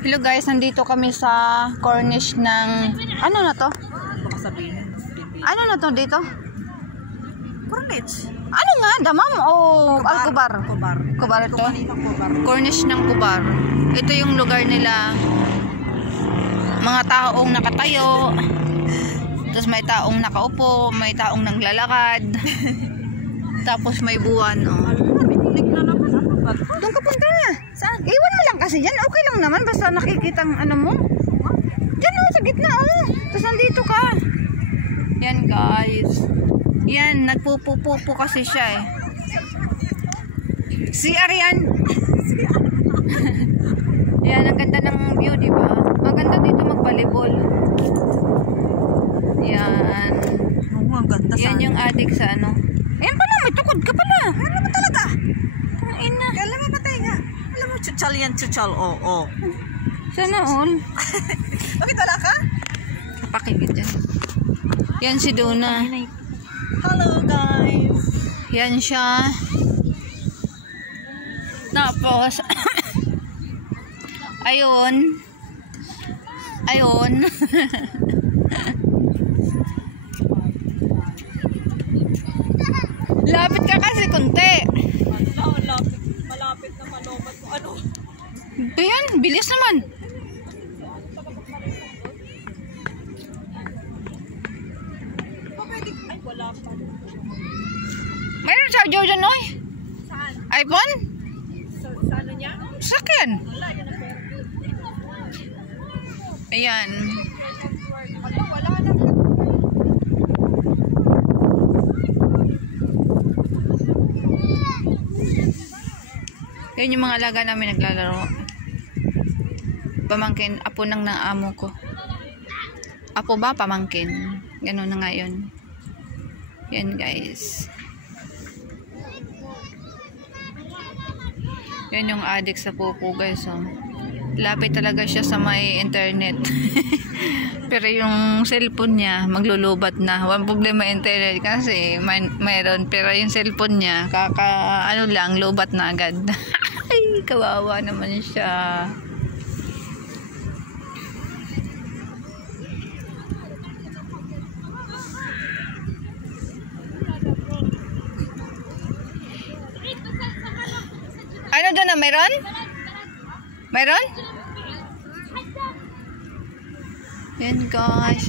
Hello guys, nandito kami sa Cornish ng ano na to? Baka sabihin. Ano na to dito? Cornish. Ano nga? Damam o Al-Kubar? Kubar. Kubar ito? Kubar. Cornish ng Kubar. Ito yung lugar nila. Mga taong nakatayo. Tapos may taong nakaupo, may taong naglalakad. Tapos may buwan, oh. Doon ka punta na. Saan? Iwan mo lang kasi dyan. Okay lang naman. Basta nakikita ang ano mo. Dyan o, sa gitna o. Tapos nandito ka. Yan guys. Yan, nagpupupupo kasi siya eh. Si Arian. Yan, ang ganda ng view, di ba? Maganda dito magbalibol. Yan. Oo, ang ganda sa. Yan yung adik sa ano. Ayan pala, may tukod ka pala. Ano naman talaga? Ina. Alam mo patay nga. Alam mo, chuchal yan, chuchal. Oo. Sana all. Bakit wala ka? Pakinggan dyan. Yan si Duna. Hello guys. Yan siya. Tapos, ayun. Ayun. Lapit ka kasi kunti. Malapit na malobat mo. Ano? Ayan, bilis naman. Ay, wala pa. Mayroon sa Jordan, oy. Saan? iPhone? Sa ano niya? Sakyan. Wala, yun ang pera. Ayan. Wala lang. Yan yung mga alaga namin naglalaro. Pamangkin, apo nang amo ko. Apo ba? Pamangkin. Ganun na nga yun. Yan guys. Yan yung addict sa pupo guys. Oh. Lapit talaga siya sa may internet. Pero yung cellphone niya maglulubat na. Walang problema internet kasi mayroon. Pero yung cellphone niya ano lang, lubat na agad. Ay, kawawa naman siya. Ano doon na? Mayroon? Mayroon? Yan guys.